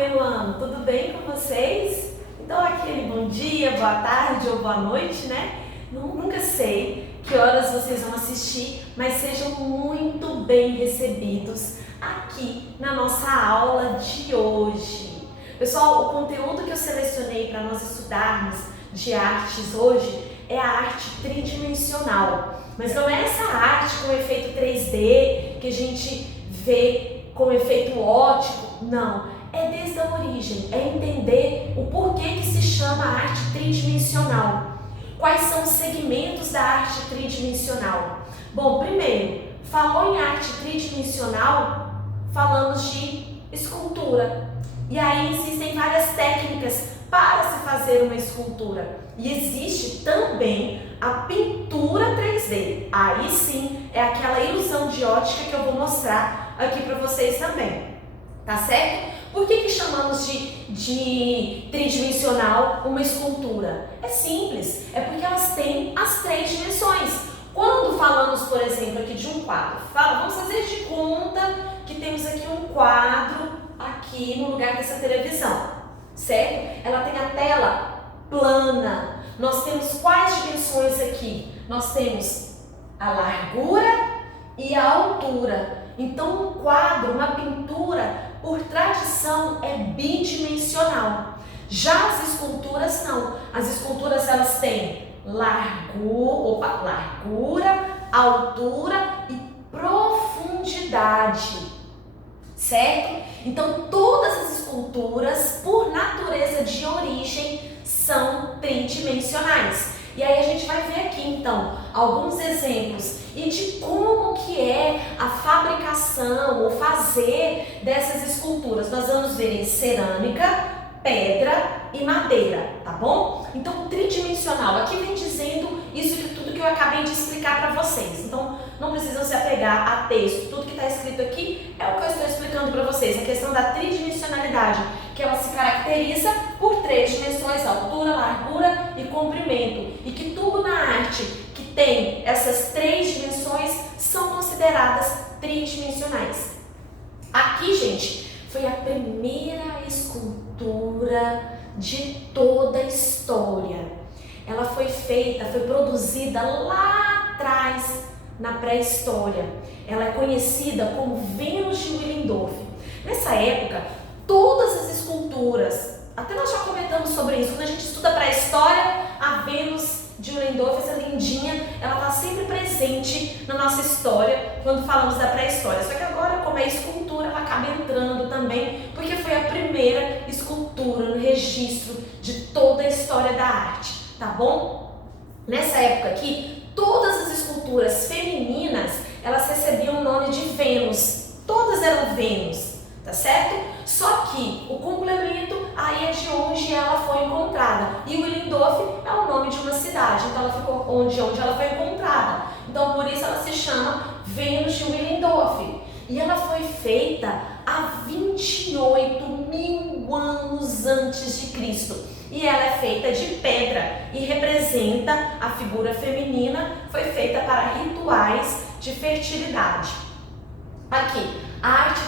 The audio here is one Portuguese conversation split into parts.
primeiro ano, tudo bem com vocês? Então aquele bom dia, boa tarde ou boa noite, né? Nunca sei que horas vocês vão assistir, mas sejam muito bem recebidos aqui na nossa aula de hoje. Pessoal, o conteúdo que eu selecionei para nós estudarmos de artes hoje é a arte tridimensional, mas não é essa arte com efeito 3D que a gente vê com efeito óptico, não, é desde a origem, é entender o porquê que se chama arte tridimensional, quais são os segmentos da arte tridimensional. Bom, primeiro, falou em arte tridimensional, falamos de escultura, e aí existem várias técnicas para se fazer uma escultura, e existe também a pintura 3D, aí sim é aquela ilusão de ótica que eu vou mostrar aqui para vocês também, tá certo? Por que chamamos de tridimensional uma escultura? É simples, é porque elas têm as 3 dimensões. Quando falamos, por exemplo, aqui de um quadro, vamos fazer de conta que temos aqui um quadro aqui no lugar dessa televisão, certo? Ela tem a tela plana. Nós temos quais dimensões aqui? Nós temos a largura e a altura. Então, um quadro, uma pintura, por tradição, é bidimensional. Já as esculturas não. As esculturas elas têm largura, altura e profundidade, certo? Então, todas as esculturas, por natureza de origem, são tridimensionais. E aí a gente vai ver aqui, então, alguns exemplos e de como que é a fabricação ou fazer dessas esculturas. Nós vamos ver em cerâmica, pedra e madeira, tá bom? Então, tridimensional, aqui vem dizendo isso tudo que eu acabei de explicar para vocês. Então, não precisam se apegar a texto. Tudo que está escrito aqui é o que eu estou explicando para vocês. A questão da tridimensionalidade, que ela se caracteriza por 3 dimensões, altura, largura e comprimento. E que tudo na arte que tem essas 3 dimensões são consideradas tridimensionais. Aqui, gente, foi a primeira escultura de toda a história. Ela foi feita, foi produzida lá atrás, na pré-história. Ela é conhecida como Vênus de Willendorf. Nessa época, todas as esculturas, até nós já comentamos sobre isso, quando a gente estuda pré-história, a Vênus de Willendorf, essa lindinha, ela está sempre presente na nossa história quando falamos da pré-história. Só que agora, como é escultura, ela acaba entrando também, porque foi a primeira escultura no registro de toda a história da arte, tá bom? Nessa época aqui, todas as esculturas femininas, elas recebiam o nome de Vênus. Todas eram Vênus, tá certo? Só que o complemento aí é de onde ela foi encontrada. E Willendorf é o nome de uma cidade, então ela ficou onde ela foi encontrada. Então por isso ela se chama Vênus de Willendorf. E ela foi feita há 28 mil anos antes de Cristo. E ela é feita de pedra e representa a figura feminina, foi feita para rituais de fertilidade. Aqui, a arte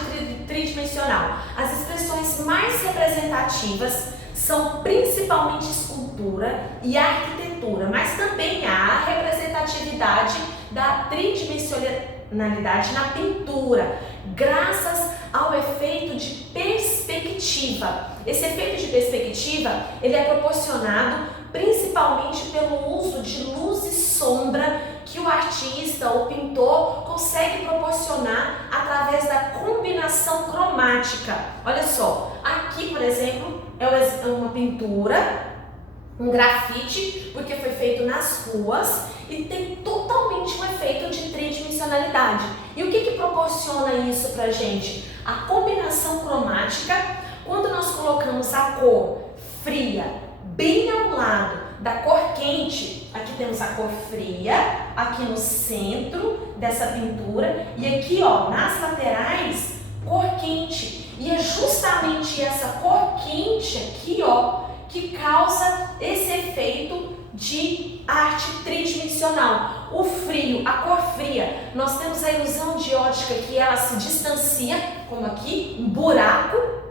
tridimensional. As expressões mais representativas são principalmente escultura e arquitetura, mas também há representatividade da tridimensionalidade na pintura, graças ao efeito de perspectiva. Esse efeito de perspectiva, ele é proporcionado principalmente pelo uso de luz e sombra que o artista ou pintor consegue proporcionar através da combinação cromática. Olha só, aqui, por exemplo, é uma pintura, um grafite, porque foi feito nas ruas e tem totalmente um efeito de tridimensionalidade. E o que proporciona isso pra gente? A combinação cromática, quando nós colocamos a cor fria bem ao lado da cor quente, aqui temos a cor fria, aqui no centro dessa pintura, e aqui, ó, nas laterais, cor quente. E é justamente essa cor quente aqui, ó, que causa esse efeito de arte tridimensional. O frio, a cor fria, nós temos a ilusão de ótica que ela se distancia, como aqui, um buraco,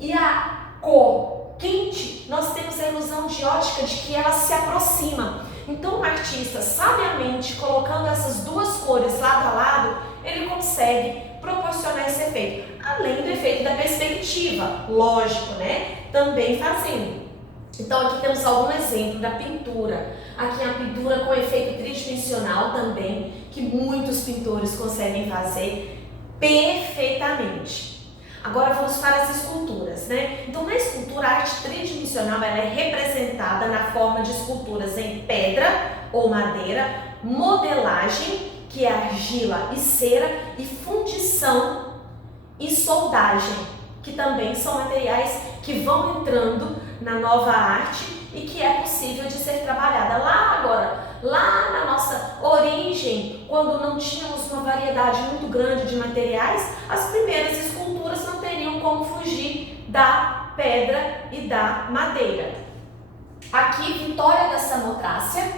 e a cor quente, nós temos a ilusão de ótica de que ela se aproxima. Então o artista, sabiamente colocando essas duas cores lado a lado, ele consegue proporcionar esse efeito. Além do efeito da perspectiva, lógico, né? Também fazendo. Então aqui temos algum exemplo da pintura. Aqui a pintura com efeito tridimensional também, que muitos pintores conseguem fazer perfeitamente. Agora vamos para as esculturas, né? Então na escultura, a arte tridimensional ela é representada na forma de esculturas em pedra ou madeira, modelagem, que é argila e cera, e fundição e soldagem, que também são materiais que vão entrando na nova arte e que é possível de ser trabalhada. Lá na nossa origem, quando não tínhamos uma variedade muito grande de materiais, as primeiras esculturas não teriam como fugir da pedra e da madeira. Aqui, Vitória da Samotrácia,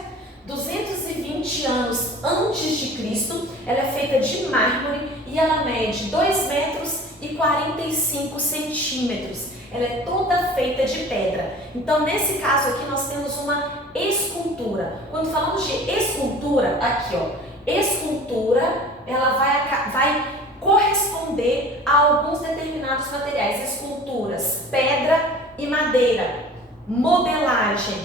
220 anos antes de Cristo, ela é feita de mármore e ela mede 2 metros e 45 centímetros. Ela é toda feita de pedra. Então, nesse caso aqui, nós temos uma escultura. Quando falamos de escultura, aqui ó, escultura, ela vai corresponder a alguns determinados materiais. Esculturas, pedra e madeira, modelagem,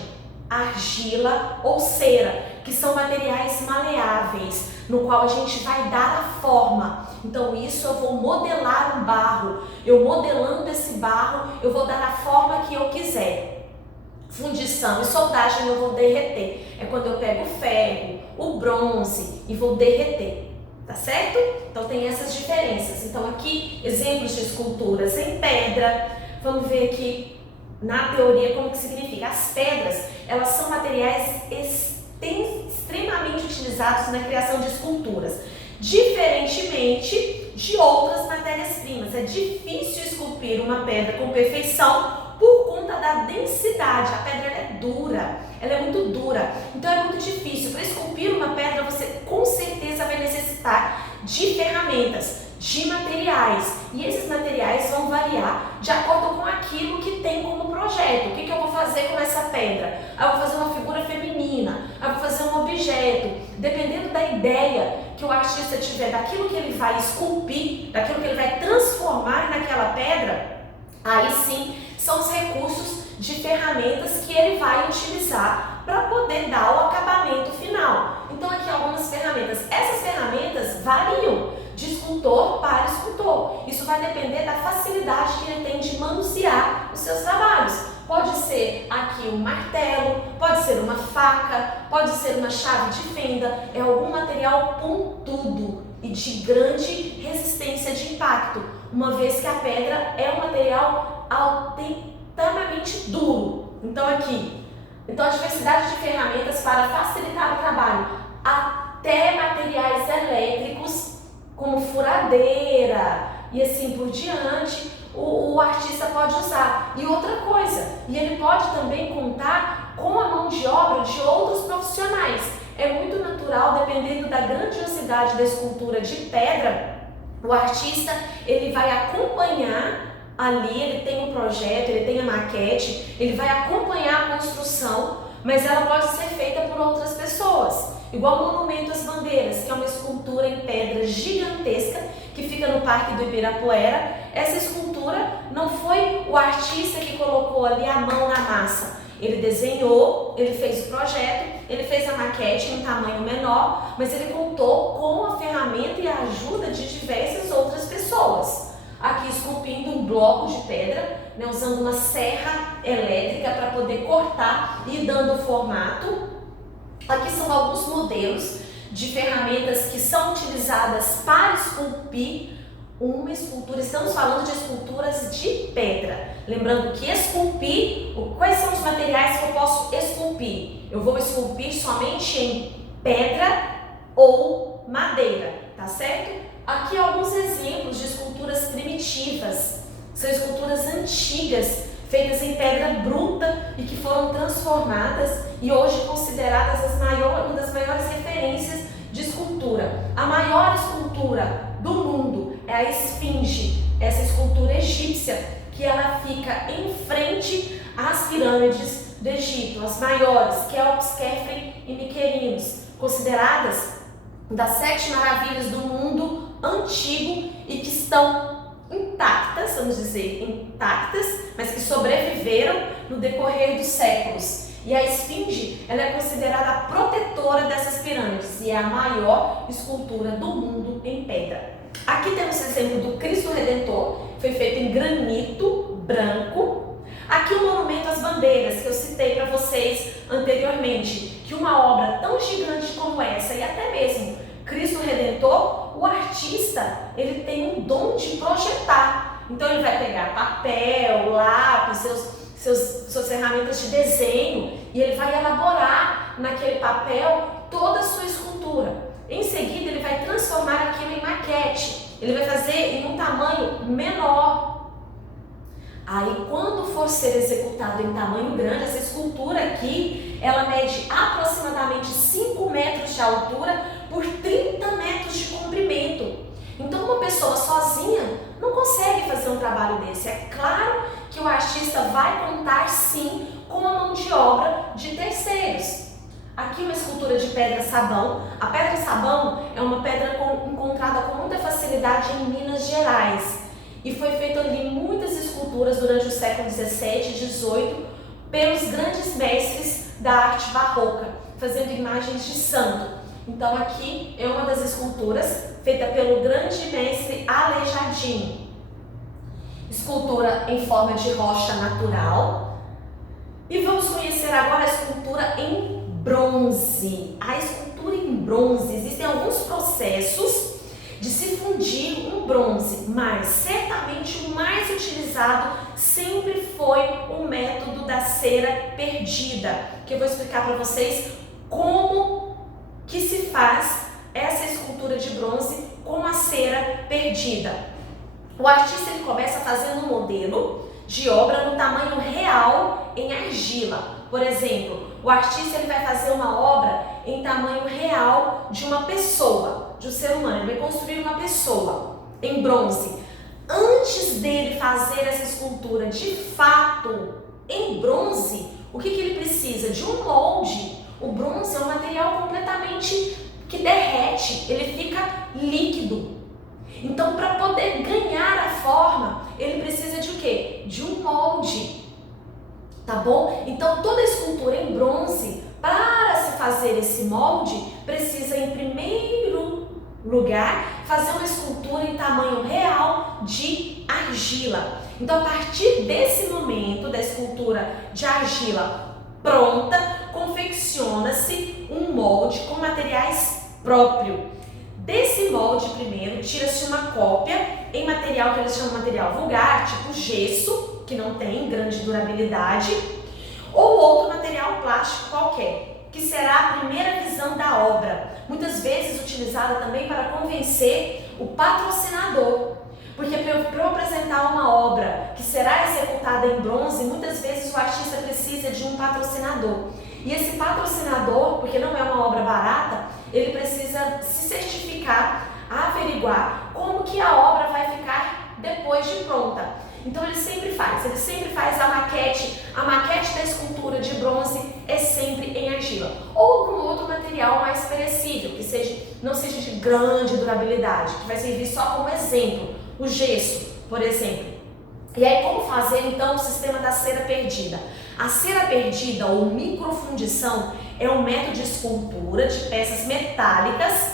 argila ou cera, que são materiais maleáveis, no qual a gente vai dar a forma. Então isso eu vou modelar um barro, eu modelando esse barro, eu vou dar a forma que eu quiser. Fundição e soldagem eu vou derreter, é quando eu pego o ferro, o bronze e vou derreter, tá certo? Então tem essas diferenças. Então aqui exemplos de esculturas em pedra, vamos ver aqui na teoria como que significa. As pedras, elas são materiais extremamente utilizados na criação de esculturas, diferentemente de outras matérias-primas. É difícil esculpir uma pedra com perfeição por conta da densidade. A pedra ela é dura, ela é muito dura, então é muito difícil. Para esculpir uma pedra, você com certeza vai necessitar de ferramentas, de materiais, e esses materiais vão variar de acordo com aquilo que tem como projeto. O que eu vou fazer com essa pedra? Eu vou fazer uma figura feminina, eu vou fazer um objeto. Dependendo da ideia que o artista tiver, daquilo que ele vai esculpir, daquilo que ele vai transformar naquela pedra, aí sim são os recursos de ferramentas que ele vai utilizar para poder dar o acabamento final. Então aqui algumas ferramentas. Essas ferramentas variam de escultor para escultor. Isso vai depender da facilidade que ele tem de manusear os seus trabalhos. Pode ser aqui um martelo, pode ser uma faca, pode ser uma chave de fenda, é algum material pontudo e de grande resistência de impacto, uma vez que a pedra é um material altamente duro. Então a diversidade de ferramentas para facilitar o trabalho, até materiais elétricos, como furadeira e assim por diante, o artista pode usar. E outra coisa, e ele pode também contar com a mão de obra de outros profissionais. É muito natural, dependendo da grandiosidade da escultura de pedra, o artista ele vai acompanhar ali, ele tem um projeto, ele tem a maquete, ele vai acompanhar a construção, mas ela pode ser feita por outras pessoas. Igual o Monumento às Bandeiras, que é uma escultura em pedra gigantesca que fica no Parque do Ibirapuera. Essa escultura não foi o artista que colocou ali a mão na massa. Ele desenhou, ele fez o projeto, ele fez a maquete em um tamanho menor, mas ele contou com a ferramenta e a ajuda de diversas outras pessoas. Aqui esculpindo um bloco de pedra, né, usando uma serra elétrica para poder cortar e dando formato. Aqui são alguns modelos de ferramentas que são utilizadas para esculpir uma escultura. Estamos falando de esculturas de pedra. Lembrando que esculpir, quais são os materiais que eu posso esculpir? Eu vou esculpir somente em pedra ou madeira, tá certo? Aqui alguns exemplos de esculturas primitivas. São esculturas antigas, feitas em pedra bruta e que foram transformadas e hoje consideradas uma das maiores referências de escultura. A maior escultura do mundo é a Esfinge, essa escultura egípcia que ela fica em frente às pirâmides do Egito, as maiores, Quéops, Khafre e Miquerinos, consideradas das 7 maravilhas do mundo antigo e que estão intactas, vamos dizer, intactas, mas que sobreviveram no decorrer dos séculos. E a esfinge, ela é considerada a protetora dessas pirâmides e é a maior escultura do mundo em pedra. Aqui temos o exemplo do Cristo Redentor, foi feito em granito branco. Aqui o monumento às bandeiras, que eu citei para vocês anteriormente, que uma obra tão gigante como essa, e até mesmo Cristo Redentor, o artista, ele tem um dom de projetar. Então ele vai pegar papel, lápis, suas ferramentas de desenho, e ele vai elaborar naquele papel toda a sua escultura. Em seguida ele vai transformar aquilo em maquete, ele vai fazer em um tamanho menor. Aí quando for ser executado em tamanho grande, essa escultura aqui, ela mede aproximadamente 5 metros de altura por 30 metros de comprimento. Então uma pessoa sozinha não consegue fazer um trabalho desse. É claro que o artista vai contar sim com a mão de obra de terceiros. Aqui uma escultura de pedra-sabão. A pedra-sabão é uma pedra encontrada com muita facilidade em Minas Gerais. E foi feito ali muitas esculturas durante o século XVII e XVIII pelos grandes mestres da arte barroca, fazendo imagens de santo. Então aqui é uma das esculturas feita pelo grande mestre Aleijadinho. Escultura em forma de rocha natural. E vamos conhecer agora a escultura em bronze. A escultura em bronze, existem alguns processos de se fundir um bronze, mas certamente o mais utilizado sempre foi o método da cera perdida, que eu vou explicar para vocês como que se faz essa escultura de bronze com a cera perdida. O artista ele começa fazendo um modelo de obra no tamanho real em argila. Por exemplo, o artista ele vai fazer uma obra em tamanho real de uma pessoa, de um ser humano. Ele vai construir uma pessoa em bronze. Antes dele fazer essa escultura de fato em bronze, o que ele precisa? De um molde. O bronze é um material completamente que derrete, ele fica líquido. Então, para poder ganhar a forma, ele precisa de o quê? De um molde. Tá bom? Então, toda escultura em bronze, para se fazer esse molde, precisa, em primeiro lugar, fazer uma escultura em tamanho real de argila. Então, a partir desse momento, da escultura de argila pronta, confecciona-se um molde com materiais próprios. Desse molde, primeiro, tira-se uma cópia em material que eles chamam de material vulgar, tipo gesso, que não tem grande durabilidade, ou outro material plástico qualquer, que será a primeira visão da obra, muitas vezes utilizada também para convencer o patrocinador. Porque para eu apresentar uma obra que será executada em bronze, muitas vezes o artista precisa de um patrocinador. E esse patrocinador, porque não é uma obra barata, ele precisa se certificar, averiguar como que a obra vai ficar depois de pronta. Então ele sempre faz a maquete da escultura de bronze é sempre em argila. Ou algum outro material mais perecível, que não seja de grande durabilidade, que vai servir só como exemplo. O gesso, por exemplo. E aí como fazer então o sistema da cera perdida? A cera perdida ou microfundição é um método de escultura de peças metálicas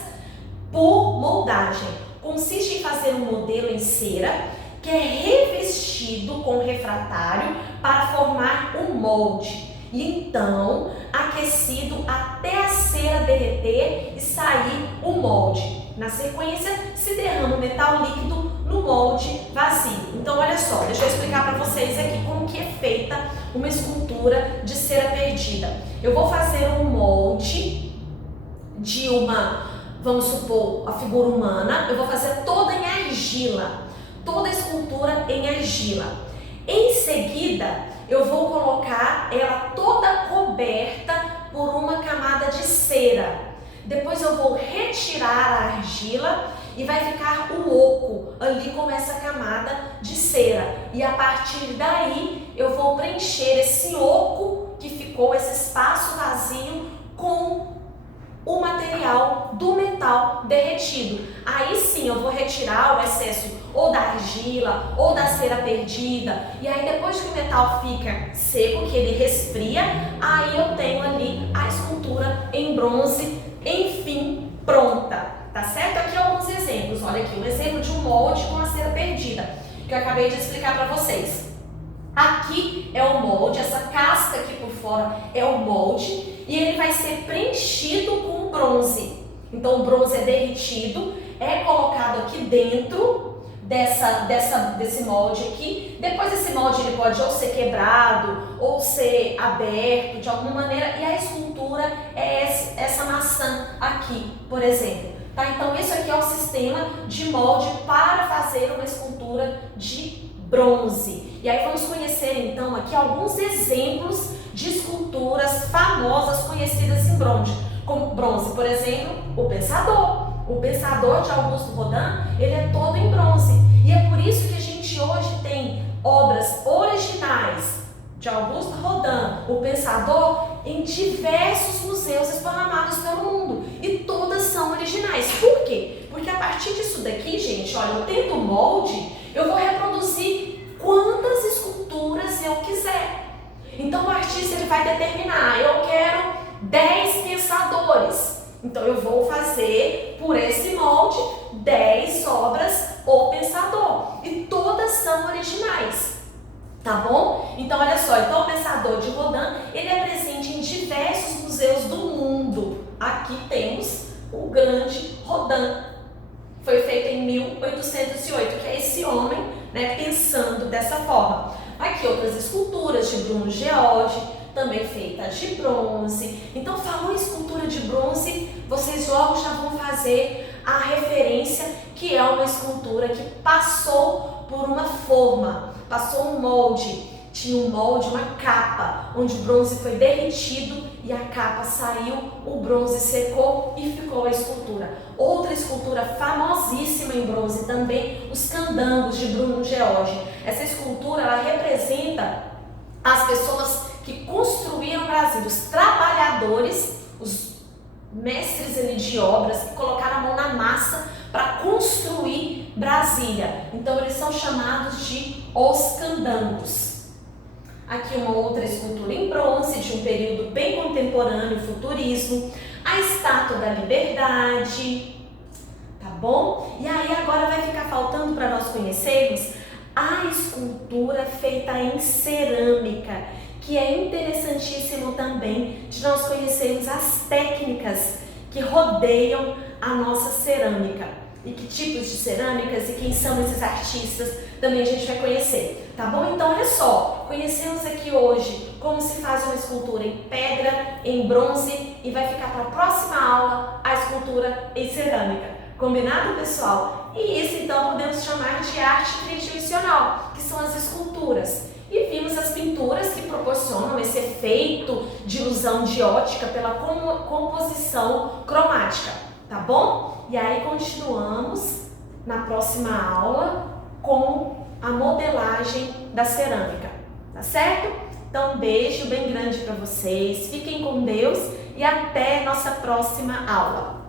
por moldagem. Consiste em fazer um modelo em cera que é revestido com refratário para formar um molde e então aquecido até a cera derreter e sair o molde. Na sequência, se derrama o metal líquido no molde vazio. Então, olha só, deixa eu explicar para vocês aqui como que é feita uma escultura de cera perdida. Eu vou fazer um molde de vamos supor, a figura humana, eu vou fazer toda em argila. Toda a escultura em argila. Em seguida, eu vou colocar ela toda coberta por uma camada de cera. Depois eu vou retirar a argila e vai ficar o oco ali com essa camada de cera. E a partir daí eu vou preencher esse oco que ficou, esse espaço vazio, com o material do metal derretido. Aí sim eu vou retirar o excesso ou da argila ou da cera perdida, e aí depois que o metal fica seco, que ele resfria, aí eu tenho ali a escultura em bronze, enfim, pronta, tá certo? Aqui alguns exemplos, olha aqui, um exemplo de um molde com a cera perdida, que eu acabei de explicar para vocês. Aqui é o molde, essa casca aqui por fora é o molde, e ele vai ser preenchido com bronze. Então o bronze é derretido, é colocado aqui dentro desse molde aqui. Depois esse molde ele pode ou ser quebrado ou ser aberto de alguma maneira, e a escultura é essa maçã aqui, por exemplo. Tá? Então isso aqui é o sistema de molde para fazer uma escultura de bronze. E aí vamos conhecer então aqui alguns exemplos de esculturas famosas conhecidas em bronze. Como bronze, por exemplo, o Pensador. O Pensador de Augusto Rodin, ele é todo em bronze. E é por isso que a gente hoje tem obras originais de Augusto Rodin, o Pensador, em diversos museus esparramados pelo mundo. E todas são originais. Por quê? Porque a partir disso daqui, gente, olha, eu tendo o molde, eu vou reproduzir quantas esculturas eu quiser. Então o artista ele vai determinar, eu quero 10 pensadores. Então eu vou fazer por esse molde 10 obras O Pensador. E todas são originais. Tá bom? Então olha só, então o Pensador de Rodin, ele é presente em diversos museus do mundo. Aqui temos o grande Rodin. Foi feito em 1808, que é esse homem, né, pensando dessa forma. Aqui outras esculturas de Bruno George, também feitas de bronze. Então falou em escultura de bronze, vocês logo já vão fazer a referência que é uma escultura que passou por uma forma, passou um molde. Tinha um molde, uma capa, onde o bronze foi derretido e a capa saiu, o bronze secou e ficou a escultura. Outra escultura famosíssima em bronze também, os Candangos de Bruno George. Essa escultura, ela representa as pessoas que construíram o Brasil, os trabalhadores, os mestres ali de obras que colocaram a mão na massa para construir Brasília. Então eles são chamados de os Candangos. Aqui uma outra escultura em bronze de um período bem contemporâneo, futurismo, a Estátua da Liberdade, tá bom? E aí agora vai ficar faltando para nós conhecermos a escultura feita em cerâmica, que é interessantíssimo também de nós conhecermos as técnicas que rodeiam a nossa cerâmica. E que tipos de cerâmicas e quem são esses artistas também a gente vai conhecer, tá bom? Então olha só, conhecemos aqui hoje como se faz uma escultura em pedra, em bronze, e vai ficar para a próxima aula a escultura em cerâmica. Combinado, pessoal? E isso então podemos chamar de arte tridimensional, que são as esculturas. E vimos as pinturas que proporcionam esse efeito de ilusão de ótica pela composição cromática, tá bom? E aí continuamos na próxima aula com a modelagem da cerâmica, tá certo? Então um beijo bem grande para vocês, fiquem com Deus e até nossa próxima aula.